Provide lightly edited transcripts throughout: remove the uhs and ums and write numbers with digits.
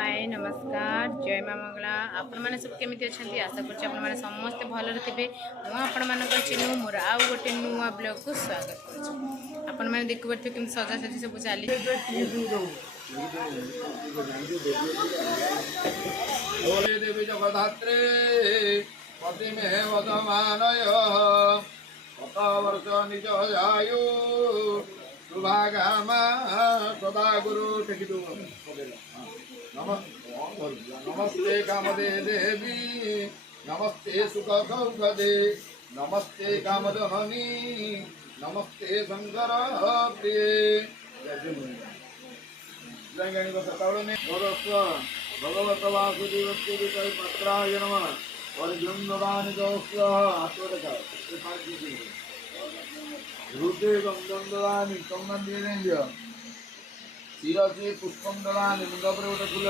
हाय नमस्कार जय माँ मंगला आपण मैंने सब केमी अच्छा आशा कर समस्ते भल थे मुझे चिन्ह मोर आउ गोटे नुआ ब्लॉग को स्वागत कर देखिए कमी सजासजी सब चली देवी जगधात्रे पतिमे वदमानय वर्ष निज जायु सुभागामा सदा गुरु नमस्ते कामदे देवी नमस्ते सुख सौखदे नमस्ते कामदहनी नमस्ते शंकर प्रिय भगवत वासुदेव पत्राय नमः अर्जुन ददानि हृदय गंधम ददानि कमंदिरेन्द्र शिरसि पुष्पम ददानि मुंडपर गोटे फूल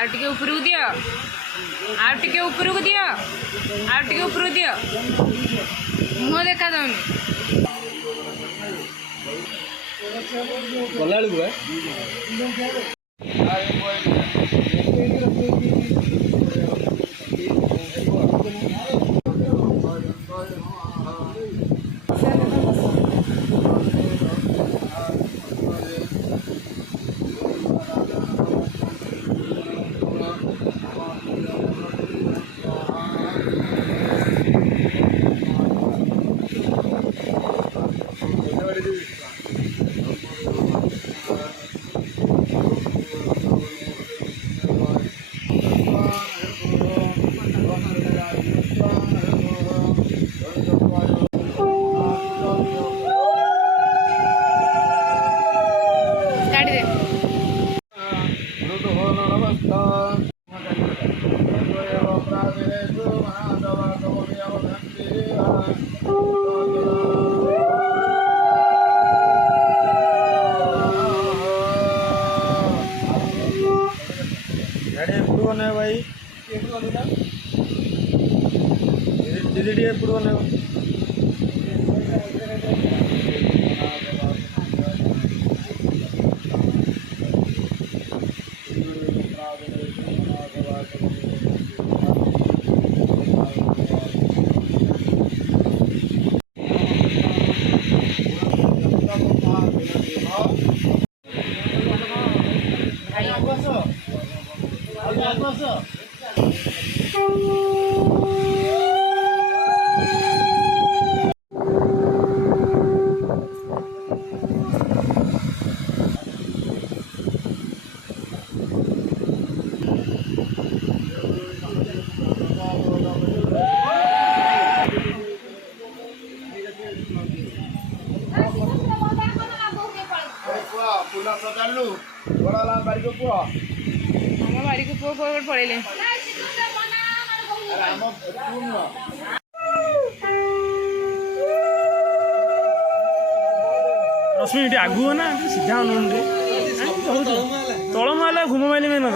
आउटे ऊपर को दियो आउटे ऊपर को दियो आउटे ऊपर को दियो मुँह देखा जाऊनी भाई पुआ फूल सजालु बड़ा ला बाड़ी को पुआ ଆମ ବାଡ଼ିକୁ ପୁଅ ପଳେଇଲେ। अरे हम फूल न 10 मिनट आगु ना सीधा अनुंडे तल माला घुम माइले में ना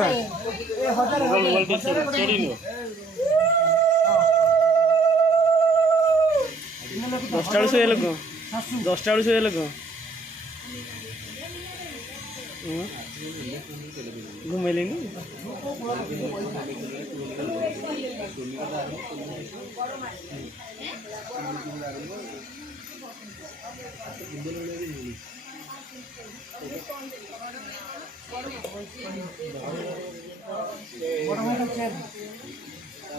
10टा से लोग 10टा से लोग घुमैले नी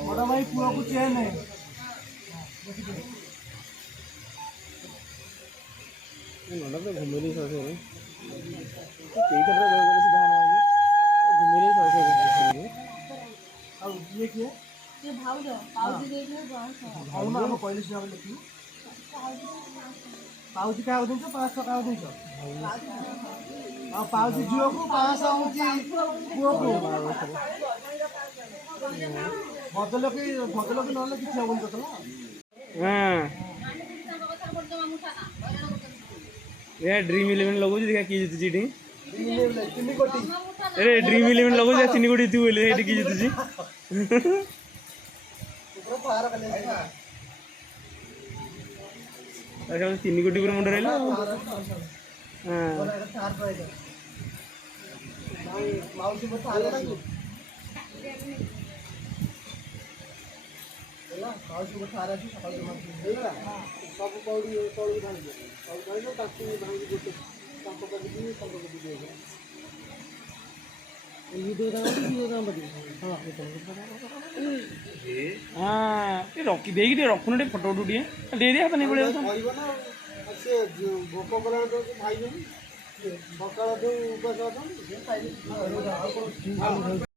बड़ा भाई पुआ को चैन है नडा तो घुमैले ससे कई तरह सीधा घुमैले ससे और ये क्या ये भाउज पाउजी देखे बस भाव ना हम पहले से आवे लेकिन पाउजी का दिन तो 500 का दिन तो आ पाउजी जियो को 500 होची पुआ को बदल के नले किछ होबन तो हां ये ड्रीम 11 लगो देखा की जितु जी तीन कोटी अरे ड्रीम 11 लगो जा 3 कोटी तू बोले हेटी की जितु जी ऊपर पार कर ले अच्छा 3 कोटी पर मुंड रहला हां थार पर है माउसी पर थार है ହେଲା ମାଉସୀ ଗୋଟେ ଥାର ଅଛି ସକାଳୁ ହେଲା ସବୁ କଉଡ଼ି ତଳକୁ ଢାଳିଦିଅ ଆଉ ଢାଳିଲେ ତାକୁ ଭାଙ୍ଗି ଗୋଟେ ତାଙ୍କ କରିକି ତାଙ୍କ କରିକି ଦେଇଦେବେ ଭିଡ଼ିଓ ଦାମ हां ये रखी देगी टे रखुन टे फोटो उठिए दे दे हाथ नहीं पड़े କହିବ ନା ସେ ଭୋକ କଲା ତ ଖାଇବେନି ସକାଳ ଯୋଉ ଉପାସ ଅଛନ୍ତି ସେ ଖାଇବେ